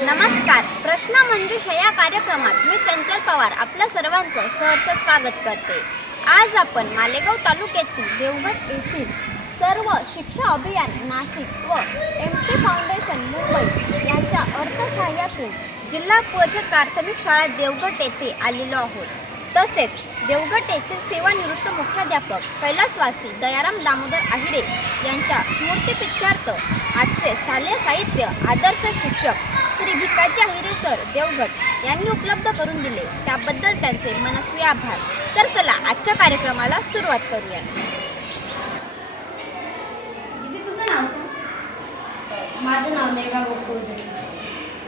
नमस्कार. प्रश्न मंजुषा या कार्यक्रमात मी चंचल पवार आपल्या सर्वांचं सहर्ष स्वागत करते. आज आपण मालेगाव तालुक्यातील देवगड येथील सर्व शिक्षा अभियान नाशिक व एम सी फाउंडेशन मुंबई यांच्या अर्थसहाय्यातून जिल्हा परिषद प्राथमिक शाळा देवगड येथे आलेलो आहोत. तसेच देवगड येथील सेवानिवृत्त मुख्याध्यापक कैलासवासी दयाराम दामोदर आहिरे यांच्या स्मृतिपित्यार्थ आजचे शालेय साहित्य आदर्श शिक्षक श्री भिकाजी आहिरे सर देवगड यांनी उपलब्ध करून दिले. त्याबद्दल त्यांचे मनस्वी आभार. तर चला आजच्या कार्यक्रमाला सुरुवात करूया. दीदी तुझं नाव सांग. माझं नाव मेघा गोकुळ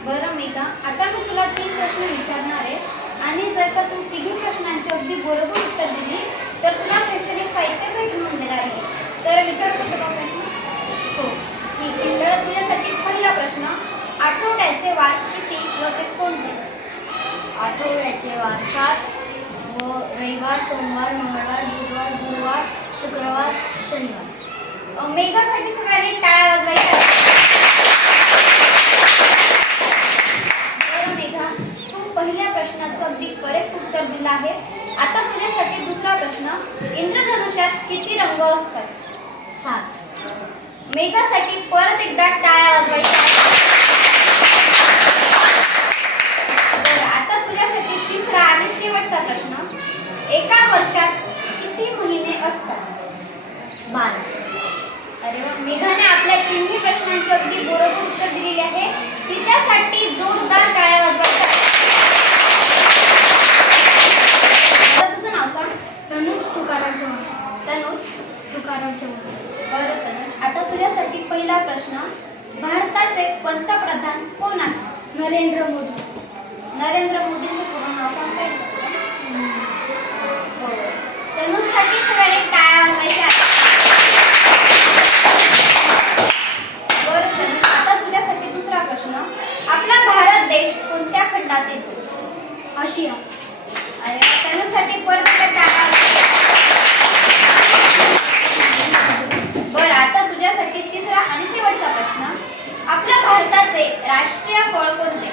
बरं मेघा आता मी तुला तीन प्रश्न विचारणार आहे. आणि जर का तू तिघी प्रश्नांची अगदी बरोबर उत्तर दिली तर तुला शैक्षणिक साहित्य भेट म्हणून देणार आहे. तर विचार करतो का प्रश्न? हो. ठीक आहे. तर तुझ्यासाठी पहिला प्रश्न आठवड्याचे वार किती व ते कोणते? आठवड्याचे वार सात व रविवार सोमवार मंगळवार बुधवार गुरुवार शुक्रवार शनिवार. मेघासाठी सगळ्यांनी टाळ्या वाजवायच्या बरं मेघा तू पहिल्या प्रश्नाचं अगदी करेक्ट उत्तर दिलं आहे. आता तुझ्यासाठी दुसरा प्रश्न इंद्रधनुष्यात किती रंग असतात? सात. मेघासाठी परत एकदा टाळ्या वाजवायच्या. आता तुझ्यासाठी तिसरा आणि शेवटचा प्रश्न एका वर्षात किती महिने असतात? बारा. अरे मेघाने आपल्या तिन्ही प्रश्नांची अगदी बरोबर उत्तर दिलेली आहे. तिच्यासाठी जोरदार टाळ्या वाजवा आता तुझं नाव सांग तनुज तुकाराम चव्हाण तनुज तुकाराम चव्हाण बरं तनुज आता तुझ्यासाठी पहिला प्रश्न भारताचे पंतप्रधान कोण आहे? नरेंद्र मोदी. नरेंद्र मोदींचं पूर्ण नाव सांगता येईल का तुला? हो. तनुजसाठी सगळ्यांनी टाळ्या वाजवायच्या बरं तनुज आता तुझ्यासाठी दुसरा प्रश्न आपला भारत देश कोणत्या खंडात येतो आशिया अरे वा, तनुजसाठी परत एकदा टाळ्या वाजवायच्या. बरं आता तुझ्यासाठी तिसरा आणि शेवटचा प्रश्न आपल्या भारताचे राष्ट्रीय फळ कोणते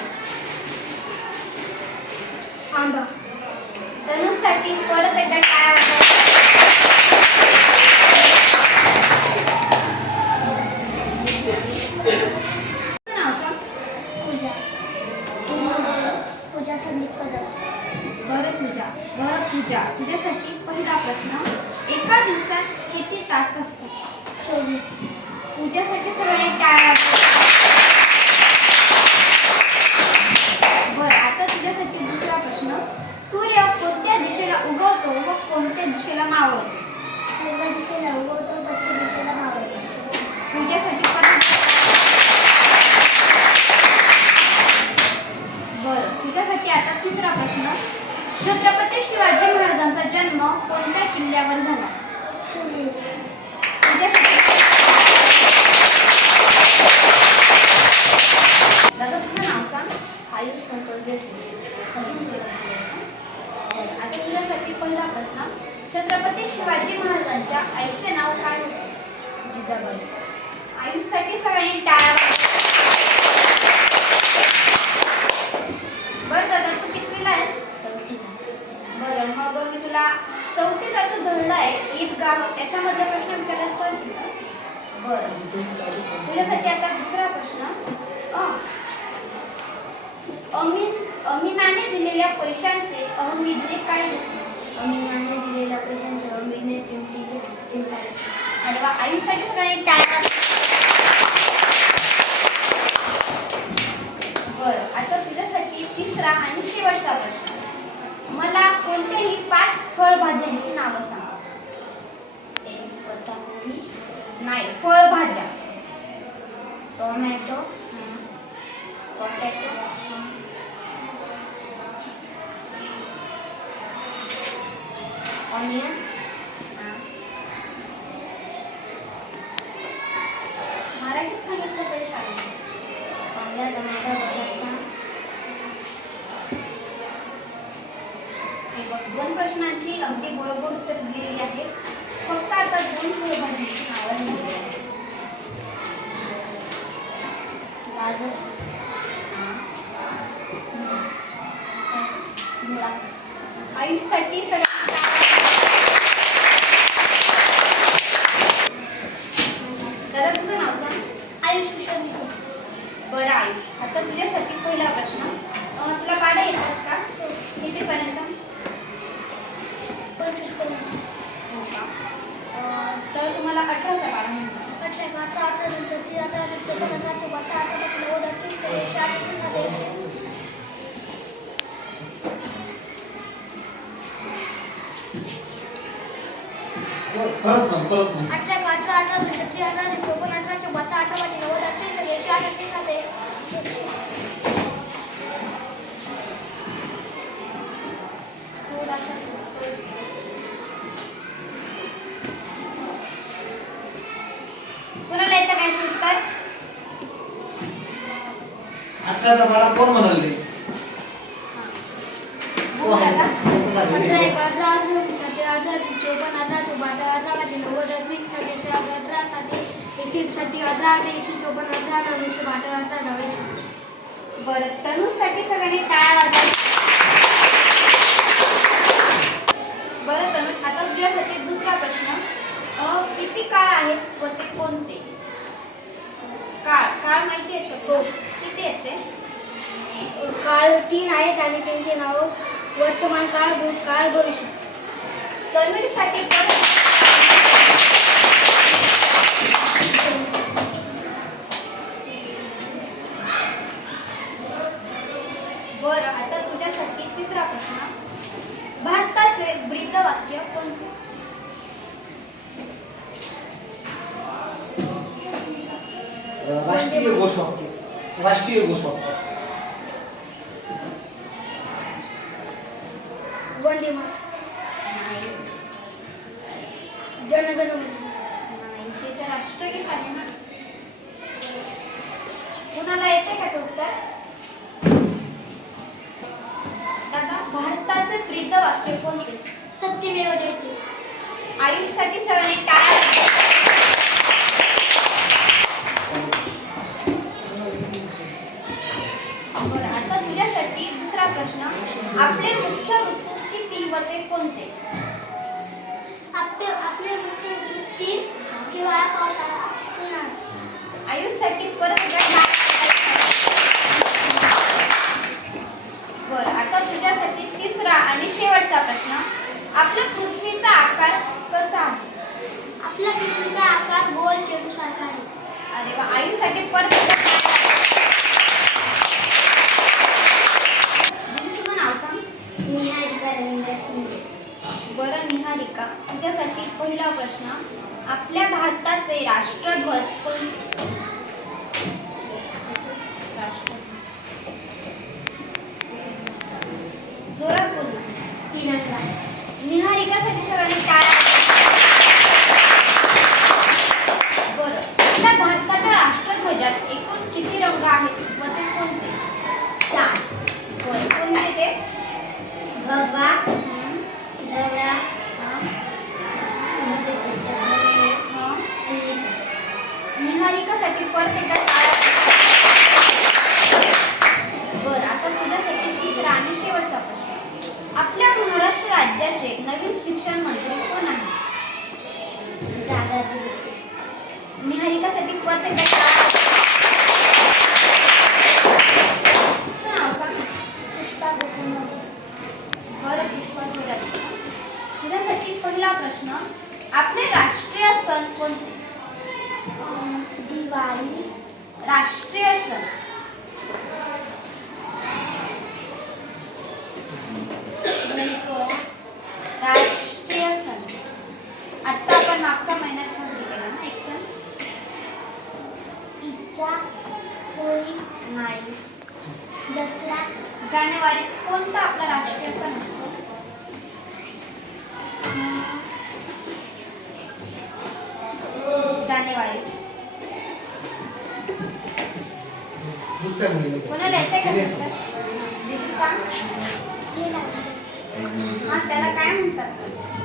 आंबा तनुजसाठी परत एकदा टाळ्या वाजवायच्या. तुझं नाव सांग पूजा पूजा संदीप कदम बरं तुझ्या बरं पूजा तुझ्यासाठी पहिला प्रश्न एका दिवसात किती तास असतात? चोवीस. पूजासाठी सगळे वाजवायच्या. बरं आता तुझ्यासाठी दुसरा प्रश्न. सूर्य कोणत्या दिशेला उगवतो व कोणत्या दिशेला मावळतो? पूर्व दिशेला उगवतो पश्चिम दिशेला मावळतो. पूजेसाठी परत बरं तुझ्यासाठी आता तिसरा प्रश्न छत्रपती शिवाजी महाराजांचा जन्म कोणत्या किल्ल्यावर झाला? दादा तुझं नाव सांग. आयुष संतोष देशमुख. अजून आता तुझ्यासाठी पहिला प्रश्न. छत्रपती शिवाजी महाराजांच्या आईचे नाव काय होते? जिजाबाई. आयुषसाठी सगळ्यांनी टाळा वाजवा. बरं दादा तू कितवीला आहेस चौथीला बरं मग चौथीचा जो धंदा आहे ईदगाह त्याच्यामधला प्रश्न विचारायला चालतील का? बरं. तुझ्यासाठी आता दुसरा प्रश्न. अमीन अमीनाने दिलेल्या पैशांचे अहमिदने काय अमीनाने दिलेल्या पैशांचे अहमीदने चिंती चिंता अरे वा आयुषसाठी सगळ्यांनी काय वाजवा. बरं आता तुझ्यासाठी तिसरा आणि शेवटचा प्रश्न मला कोणत्याही पाच फळभाज्यांची नावं सांग एक पत्ताकोबी नाही फळभाज्या टोमॅटो पोटॅटो ऑनियन मराठीत सांगितलं तरी चालेल कांदा टमाटा बटाटा हे बघ दोन प्रश्नांची अगदी बरोबर उत्तर दिलेली आहे फक्त आता दोन फळभाज्यांची नावं लिहिली आहेत. गाजर हां. आयुषसाठी सगळ्यांना दादा तुझं नाव सांग आयुष किशोर मिसो बरं आयुष आता तुझ्यासाठी पहिला प्रश्न अं, तुला पाड्या येतात का कितीपर्यंत पंचवीसपर्यंत हो का अं, तर तुम्हाला अठराचा पाडा म्हणतात अठरा एक अठरा अठरा दोन छत्तीस अठरा दोन चौपन्न अठरा चौपन्न अठरा पाच नव्वद अडतीस त्र्याऐंशी अडतीस सत्याऐंशी परत म्हण परत म्हण अठरा अठरा अठरा दोन अठरा दोन चौपन्न अठरा नव्वद अडतीस त्र्याऐंशी अडतीस सत्याऐंशी येतं काय उत्तर अठराचा बाळा कोण म्हणाले अठरा एक अठरा अठरा दोन चौपन्न अठरा चौपन्न अठरा पाच नव्वद अडतीस सत्याऐंशी अठरा अठरा साते एकशे साठी अठरा अठरा एकशे चौपन्न अठरा नऊ एकशे बारा अठरा नऊ एकशे बरं तनुसाठी सगळ्यांनी टाळ्या वाजवा. बरं तनुष आता तुझ्यासाठी दुसरा प्रश्न. अ, किती काळ आहेत व ते कोणते? काळ काळ माहिती आहे का किती आहेत ते? काळ तीन आहेत आणि त्यांचे नाव वर्तमान काळ भूतकाळ भविष्य तन्वीसाठी पण बरं आता तुझ्यासाठी तिसरा प्रश्न. भारताचे ब्रीद वाक्य कोणते राष्ट्रीय घोषवाक्य. राष्ट्रीय घोषवाक्य. वंदे मातरम नाही जनगण नाही ते तर राष्ट्रगीत आहे ना कुणाला येते का ते उत्तर दादा भारताचे प्रीत वाक्य कोणते सत्यमेव जयते आयुष्यासाठी सगळ्यांनी टाळ्या आता तुझ्यासाठी दुसरा प्रश्न आपले मुख्य ऋतू किती व ते कोणते? आपले आपले मुख्य वृत्ती हिवाळा पावसाळा उन्हाळा आयुषसाठी परत एकदा टाळ्या बरं आता तुझ्यासाठी तिसरा आणि शेवटचा प्रश्न आपल्या पृथ्वीचा आकार कसा आहे आपल्या पृथ्वीचा आकार गोल चेंडूसारखा आहे अरे वा आयुषसाठी परत एकदा टाळ्या. दीदी, तुझं नाव सांग निहारिका रवींद्र शिंदे बरं निहारिका तुझ्यासाठी पहिला प्रश्न आपल्या भारताचे राष्ट्रध्वज कोणते राष्ट्रध्वज जोरात बोल ना. तिरंगा निहारिकासाठी सगळ्यांनी टाळ्या बरं आपल्या भारताच्या राष्ट्रध्वजात एकूण किती रंग आहेत व ते कोणते चार बरं कोणते ते भगवा हं, गवळा हं, मध्ये त्याचा रंग हं. आणि निहारिकासाठी परत एकदा टाळ्या. बरं आता तुझ्यासाठी तिसरा आणि शेवटचा प्रश्न आपल्या महाराष्ट्र राज्याचे नवीन शिक्षण मंत्री कोण आहे दादाजी भुसे निहारिकासाठी परत एकदा टाळ्या. तुझं नाव सांग. पुष्पा गोकुळमध्ये बरं पुष्पा थोरात. तुझ्यासाठी पहिला प्रश्न आपले राष्ट्रीय सण कोणते? दिवाळी. राष्ट्रीय सण. राष्ट्रीय सण. आता आपण मागच्या महिन्यात साजरी केला ना एक सण? ईदचा होळी नाही. दसरा. जानेवारीत कोणता आपला राष्ट्रीय सण असतो? जानेवारी. कोणाला येते का? दीदी सांग. हा त्याला काय म्हणतात?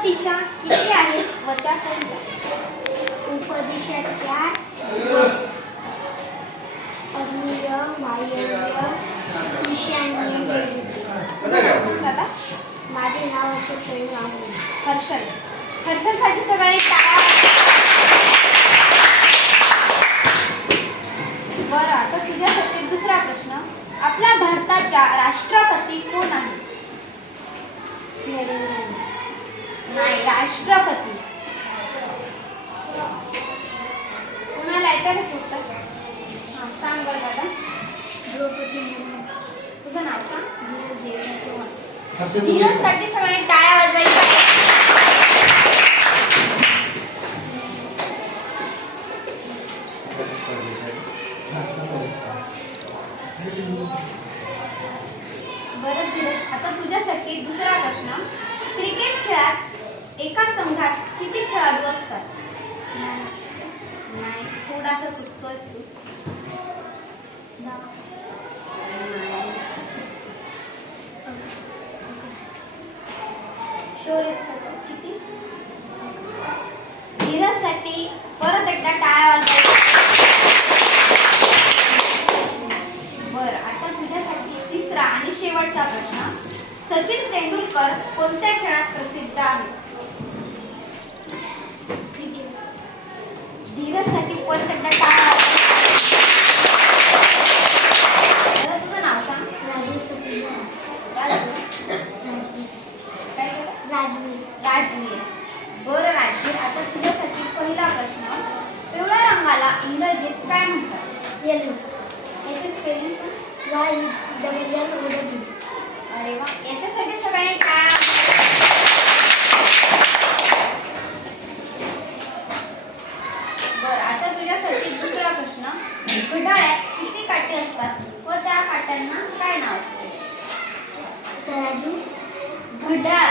उपदिशा किती आहेत व त्या कोणत्या उपदिशा चार अग्निय वायव्य ईशान्य दादा माझे नाव अशोक प्रेम हर्षल. हर्षलसाठी सगळ्यांनी बरं आता तुझ्यासाठी दुसरा प्रश्न. आपल्या भारताच्या राष्ट्रपती कोण आहे नरेंद्र मोदी. नाही राष्ट्रपती कुणाला येतं का हां सांग बरं दादा. द्रौपदी मुर्मू. तुझं नाव सांग. धीरज धीरजसाठी सगळ्यांनी टाळ्या वाजवायच्या. आता तुझ्यासाठी तिसरा आणि शेवटचा प्रश्न. सचिन तेंडुलकर कोणत्या खेळात प्रसिद्ध आहे? धीरजसाठी तुझं नाव सांग. सचिन राजू राजवीर. काय? राजवीर. राजवीर. बरं राजवीर. आता तुझ्यासाठी पहिला प्रश्न. पिवळ्या रंगाला इंग्रजीत काय म्हणतात? येलो. याची स्पेलिंग सांग. वाय डबल एल अरे वा याच्यासाठी सगळ्यांनी काय बरं आता तुझ्यासाठी दुसरा प्रश्न घड्याळ्यात किती काटे असतात व त्या काट्यांना काय नाव असते तराजू घड्याळ.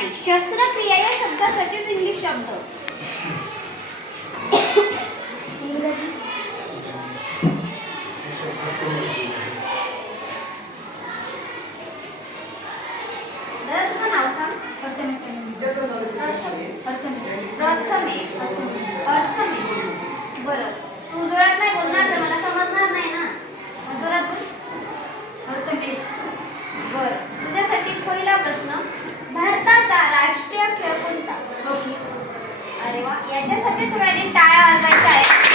नाही. शस्त्रक्रिया या शब्दासाठी इंग्लिश शब्द इंग्रजी दादा तुझं नाव सांग प्रथमेश प्रथमेश प्रथमेश प्रथमेश बरं तू जोरात नाही बोलणार तर मला समजणार नाही ना मग जोरात बोल प्रथमेश बर तुझ्यासाठी पहिला प्रश्न भारताचा राष्ट्रीय खेळ कोणता हॉकी अरे वा याच्यासाठी सगळ्यांनी टाळ्या वाजवायच्या आहे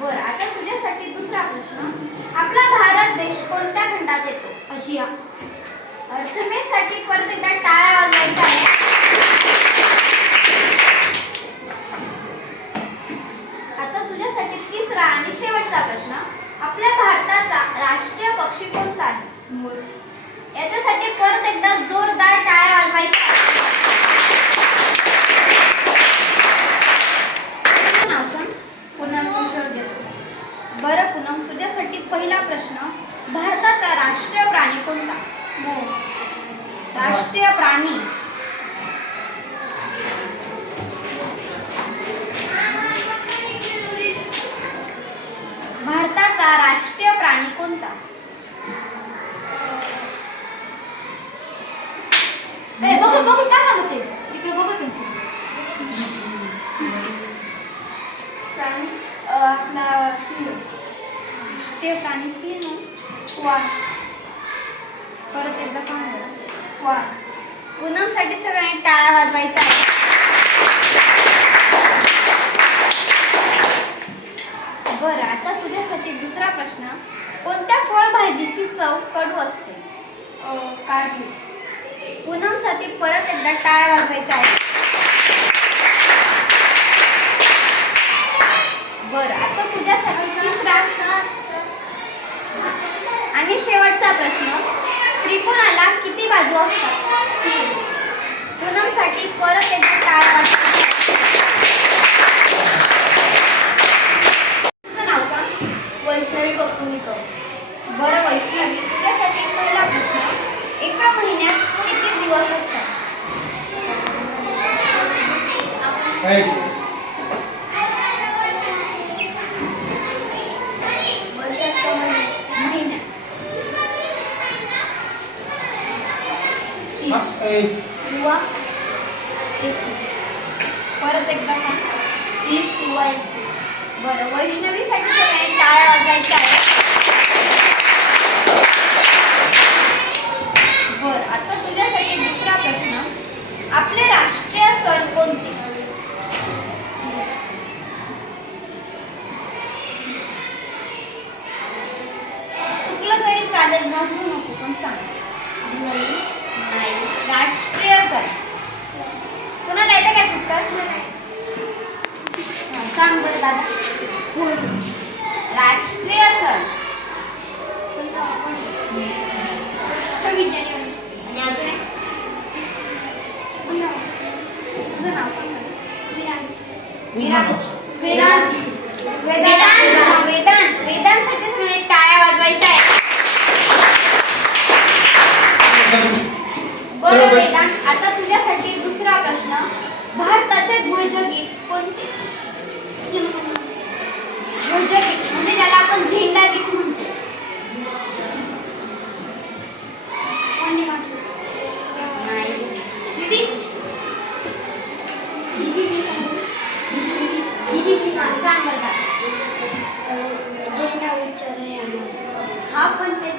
बर आता तुझ्यासाठी दुसरा प्रश्न आपला भारत देश घंटा देतो. अशी अर्थमेसाठी परत एकदा टाळ्या वाजवायच्या आहे आता तुझ्यासाठी तिसरा आणि शेवटचा प्रश्न. आपल्या भारताचा राष्ट्रीय पक्षी कोणता आहे? मोर याच्यासाठी परत एकदा जोरदार टाळ्या वाजवायच्या बरं पूनम तुझ्यासाठी पहिला प्रश्न. भारताचा राष्ट्रीय प्राणी कोणता? मोर. राष्ट्रीय प्राणी भारताचा राष्ट्रीय प्राणी कोणता ए बघू बघू काय सांगते इकडे बघू की प्राणी अं, आपला सिंह राष्ट्रीय प्राणी सिंह वाघ परत एकदा सांग बरं. वाघ पूनमसाठी सगळ्यांनी टाळ्या वाजवायच्या आहे बरं आता तुझ्यासाठी दुसरा प्रश्न कोणत्या फळभाजीची चव कडू असते अं, कारली पूनमसाठी परत एकदा टाळ्या वाजवायच्या आहे बरं आता तुझ्यासाठी तिसरा आणि शेवटचा प्रश्न त्रिकोणाला किती बाजू असतात पूनमसाठी परत एकदा टाळ्या वाजवायच्या तुझं नाव सांग वैष्णवी बकुनिकर बरं वैष्णवी तुझ्यासाठी पहिला प्रश्न एका महिन्यात किती दिवस असतात ऐक. महिन्यात हा, किंवा परत एकदा सांग. तीस किंवा एकतीस. बरं वैष्णवीसाठी सगळ्यांनी टाळ्या वाजवायच्या आहेत. बरं आता तुझ्यासाठी दुसरा प्रश्न. आपले राष्ट्रीय सण कोणते? चुकलं तरी चालेल ना? राष्ट्रीय सण कुणाला येतं काय सुट्टर सांग बरं दादा. होळी राष्ट्रीय सण सव्वीस जानेवारी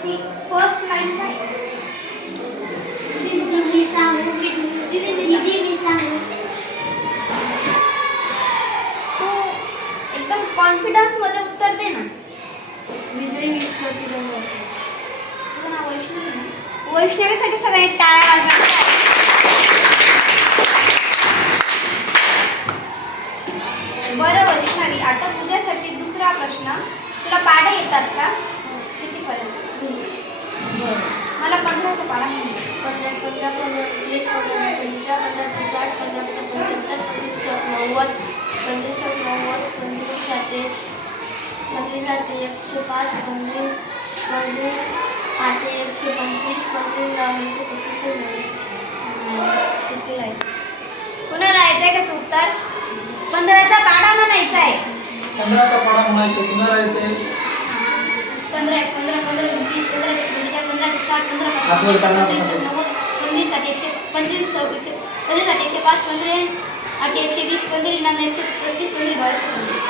त्याची फर्स्ट लाईन काय दीदी मी सांगू दीदी मी सांगू. तू एकदम कॉन्फिडन्समध्ये उत्तर दे ना. विजय तिरंगा तुझं नाव वैष्णवी वैष्णवीसाठी सगळ्यांनी टाळ्या आहेत. बरं वैष्णवी आता तुझ्यासाठी दुसरा प्रश्न. तुला पाढे येतात का? मला पन्नास पाडा पन्नास पंधरा पंधरा वीस पंधरा पंधरा पंधरा साठ पंधरा पंधरा पंचहत्तर नव्वद पंचवीस नव्वद पंचवीस सत्तेस पंचवीस सात एकशे पाच पंचवीस पंचवीस आठ एकशे पंचवीस पंचवीस नऊ एकशे पंचवीस चुकलं आहे कुणाला येतं आहे का सुटतात पंधराचा पाडा म्हणायचा आहे. पंधराचा पाडा म्हणायचा कुणाला पंधरा पंधरा पंधरा वीस पंधरा साठ पंधरा पाच आठवण करणार पंधरा कसं? नव्वद पंधरा सात एकशे पंचवीस चौतीसशे पंधरा सात एकशे पाच पंधरा आठ एकशे वीस पंधरा एकशे पस्तीस पंधरा बावीसशे पंचवीस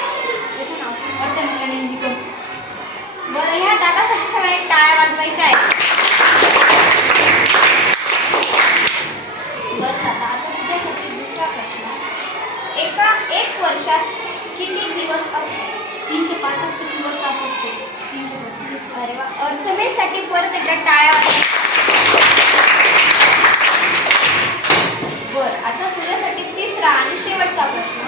बरं ह्या ताटासाठी सगळे टाळ्या वाजवायच्या प्रश्न. एका एक वर्षात किती दिवस असतात? तीनशे पासष्ट किंवा सहासष्ट. असते तीनशे अरे वा. अर्थमेसाठी परत एकदा टाळ्या. बरं बर आता तुझ्यासाठी तिसरा आणि शेवटचा प्रश्न.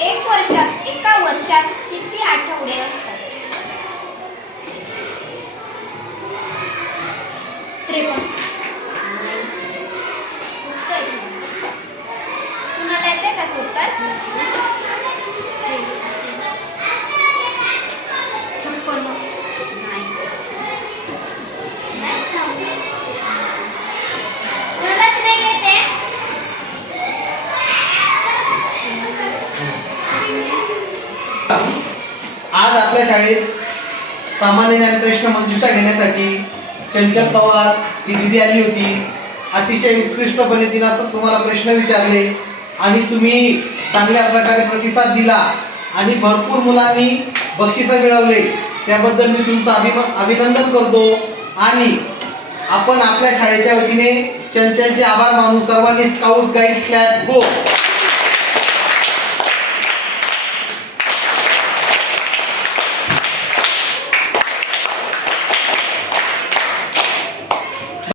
एक वर्षात एका वर्षात किती आठवडे असतात? त्रेपन्न. कुणाला येते का सोडतात? आपल्या शाळेत सामान्य ज्ञान प्रश्न मंजुषा घेण्यासाठी चंचल पवार ही दिदी आली होती. अतिशय उत्कृष्टपणे तिला तुम्हाला प्रश्न विचारले आणि तुम्ही चांगल्या प्रकारे प्रतिसाद दिला आणि भरपूर मुलांनी बक्षिसं मिळवले. त्याबद्दल मी तुमचं अभिमा अभिनंदन करतो आणि आपण आपल्या शाळेच्या वतीने चंचलचे आभार मानू. सर्वांनी स्काउट गाईड फ्लॅग गो